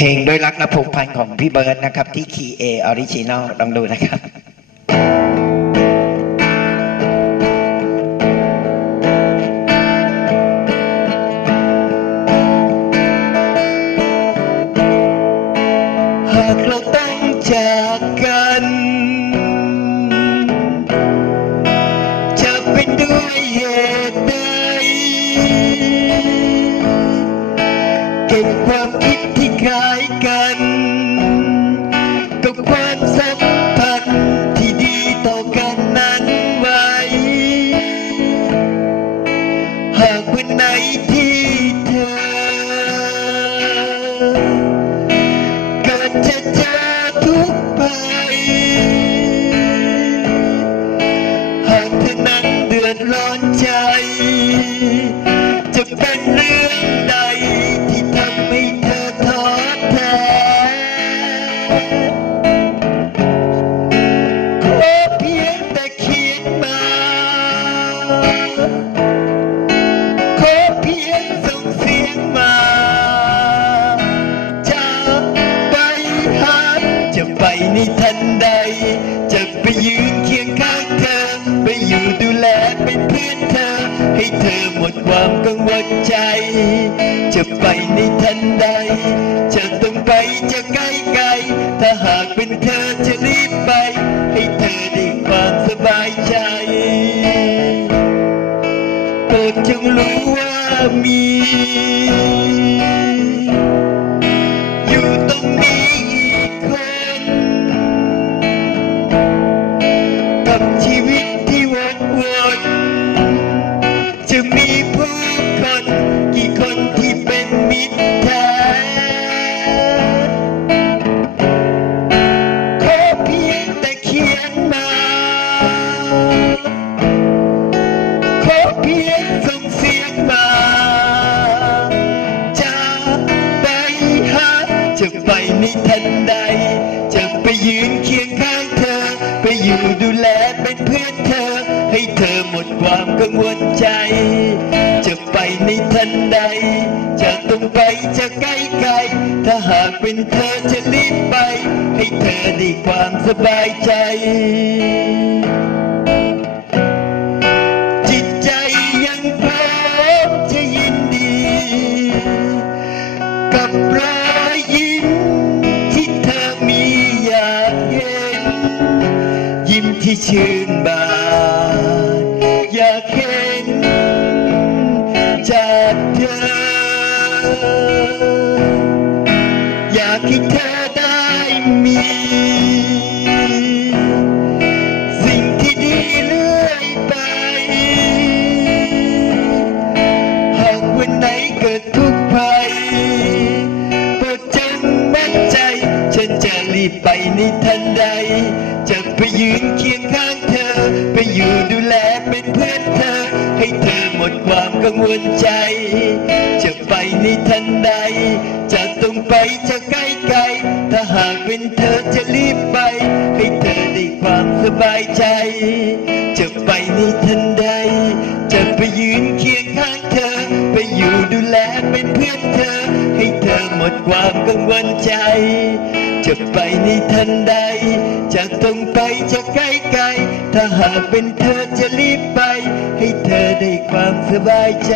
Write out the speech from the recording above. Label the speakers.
Speaker 1: เพลงด้วยรักและผูกพันของพี่เบิร์ดนะครับ ที่คีเอออริจินอลลองดูนะครับหากเราตั้งจากกัน จะเป็นด้วยา ในทันใด จะไปยืนเคียงข้างเธอ ไปอยู่ดูแลเป็นเพื่อนเธอ ให้เธอหมดความกังวลใจ จะไปในทันใด จะต้องไปจะใกล้ไกลถ้าหากเป็นเธอจะรีบไป ให้เธอได้ความสบายใจโปรดจงรู้ว่ามี จะมีผู้คนกี่คนที่เป็นมิตรแท้ขอเพียงแต่เขียนมาขอเพียงส่งเสียงมา เธอหมดความกังวลใจ จะไปในทันใด จะต้องไปจะใกล้ไกล ถ้าหากเป็นเธอจะรีบไป ให้เธอได้ความสบายใจ จิตใจยังพร้อมจะยินดี กับรอยยิ้มที่เธอมีอยากเห็น ยิ้มที่ชื่นบาน มี สิ่งที่ดีเรื่อยไป หากวันไหนเกิดทุกข์ภัยโปรดจงมั่นใจ ฉันจะรีบไปในทันใด จะไปยืนเคียงข้างเธอ ไปอยู่ดูแลเป็นเพื่อนเธอ เธอหมดความกังวลใจ จะไปในทันใด จะต้องไปจะใกล้ไกล ถ้าหากเป็นเธอจะรีบไป ให้เธอได้ความสบายใจ จะไปในทันใด จะไปยืนเคียงข้างเธอ ความกังวลใจ จะไปในทันใด จะต้องไปจะใกล้ไกลถ้าหากเป็นเธอจะรีบไป ให้เธอได้ความสบายใจ